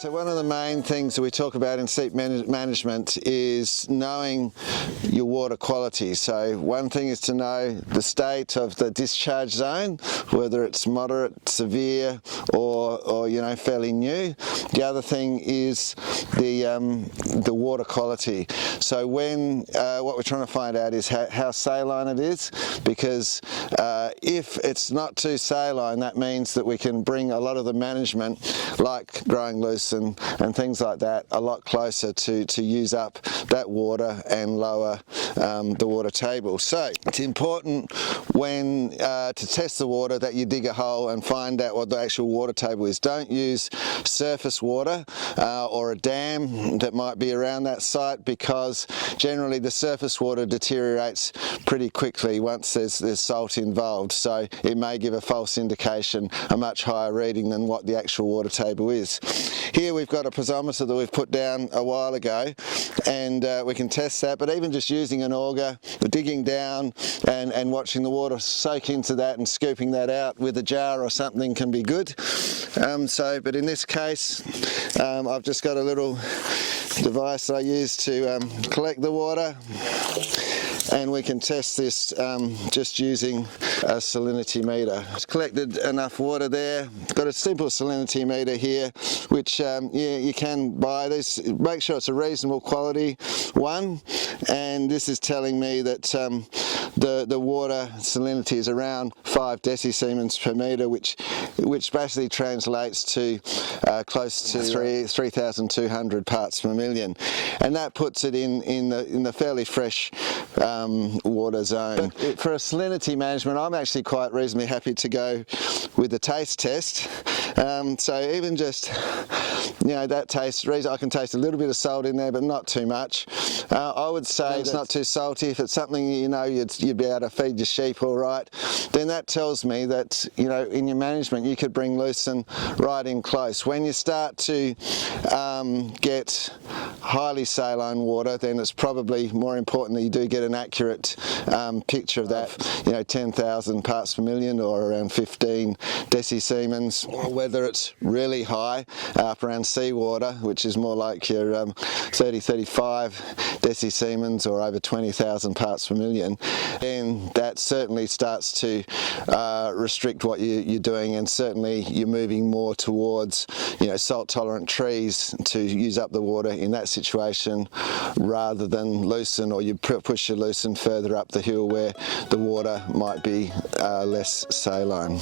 So one of the main things that we talk about in seep management is knowing your water quality. So one thing is to know the state of the discharge zone, whether it's moderate, severe, or you know, fairly new. The other thing is the water quality. So when what we're trying to find out is how saline it is, because if it's not too saline, that means that we can bring a lot of the management, like growing loose and things like that, a lot closer to use up that water and lower the water table. So it's important when to test the water that you dig a hole and find out what the actual water table is. Don't use surface water or a dam that might be around that site, because generally the surface water deteriorates pretty quickly once there's salt involved. So it may give a false indication, a much higher reading than what the actual water table is. Here we've got a piezometer that we've put down a while ago, and we can test that, but even just using an auger, digging down and watching the water soak into that and scooping that out with a jar or something can be good. But in this case, I've just got a little device that I use to collect the water, and we can test this just using a salinity meter. It's collected enough water there. Got a simple salinity meter here, which you can buy this. Make sure it's a reasonable quality one, and this is telling me that the water salinity is around 5 decisiemens per meter, which basically translates to close to 3,200 parts per million, and that puts it in the fairly fresh water zone. But for a salinity management, I'm actually quite reasonably happy to go with the taste test. So even just, you know, that taste, I can taste a little bit of salt in there, but not too much. I would say it's not too salty. If it's something you know you'd be able to feed your sheep all right, then that tells me that, you know, in your management you could bring lucerne right in close. When you start to get highly saline water, then it's probably more important that you do get an accurate picture of that, you know, 10,000 parts per million or around 15 decisiemens, or whether it's really high up around seawater, which is more like your 30-35 decisiemens or over 20,000 parts per million, then that certainly starts to restrict what you're doing, and certainly you're moving more towards, you know, salt tolerant trees to use up the water in that situation, rather than lucerne, or you push your lucerne further up the hill where the water might be less saline.